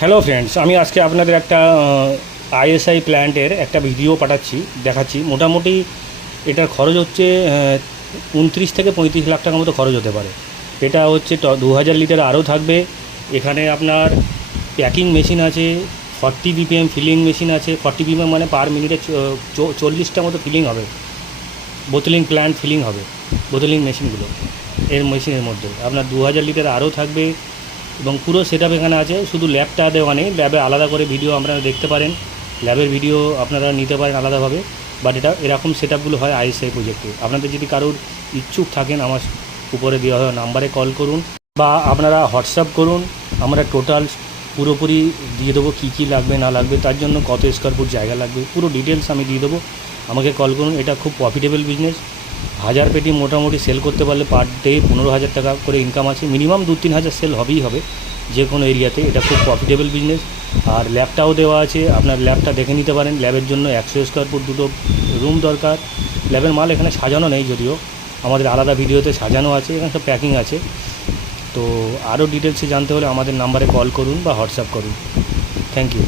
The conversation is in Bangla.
হ্যালো ফ্রেন্ডস, আমি আজকে আপনাদের একটা আইএসআই প্ল্যান্টের একটা ভিডিও দেখাচ্ছি। মোটামুটি এটার খরচ হচ্ছে 29 থেকে 35 লাখ টাকার মতো খরচ হতে পারে। এটা হচ্ছে 2000 লিটার আরও থাকবে। এখানে আপনার প্যাকিং মেশিন আছে, 40 BPM ফিলিং মেশিন আছে। 40 BPM মানে পার মিনিটে 40টা মতো ফিলিং হবে, বোতলিং প্ল্যান্ট ফিলিং হবে, বোতলিং মেশিনগুলো এর মেশিনের মধ্যে। আপনার 2000 লিটার আরও থাকবে এবং পুরো সেটআপ এখানে আছে। শুধু ল্যাবটা দেওয়া নেই, ল্যাবে আলাদা করে ভিডিও আপনারা দেখতে পারেন, ল্যাবের ভিডিও আপনারা নিতে পারেন আলাদাভাবে। বাট এটা এরকম সেটআপগুলো হয় আইএসআই প্রজেক্টে। আপনাদের যদি কারোর ইচ্ছুক থাকেন, আমার উপরে দেওয়া হয় নাম্বারে কল করুন বা আপনারা হোয়াটসঅ্যাপ করুন। আমরা টোটাল পুরোপুরি দিয়ে দেবো, কী কী লাগবে না লাগবে, তার জন্য কত স্কোয়ার ফুট জায়গা লাগবে, পুরো ডিটেলস আমি দিয়ে দেবো। আমাকে কল করুন। এটা খুব প্রফিটেবল বিজনেস। 1000 পেটি মোটামুটি সেল করতে পারলে পার ডে 15,000 টাকা করে ইনকাম আছে। মিনিমাম 2-3 হাজার সেল হবেই হবে যে কোনো এরিয়াতে। এটা খুব প্রফিটেবল বিজনেস। আর ল্যাবটাও দেওয়া আছে, আপনার ল্যাবটা দেখে নিতে পারেন। ল্যাবের জন্য 100 স্কোয়ার ফুট দুটো রুম দরকার। ল্যাবের মাল এখানে সাজানো নেই, যদিও আমাদের আলাদা ভিডিওতে সাজানো আছে। এখানে সব প্যাকিং আছে। তো আরও ডিটেলসে জানতে হলে আমাদের নাম্বারে কল করুন বা হোয়াটসঅ্যাপ করুন। Thank you.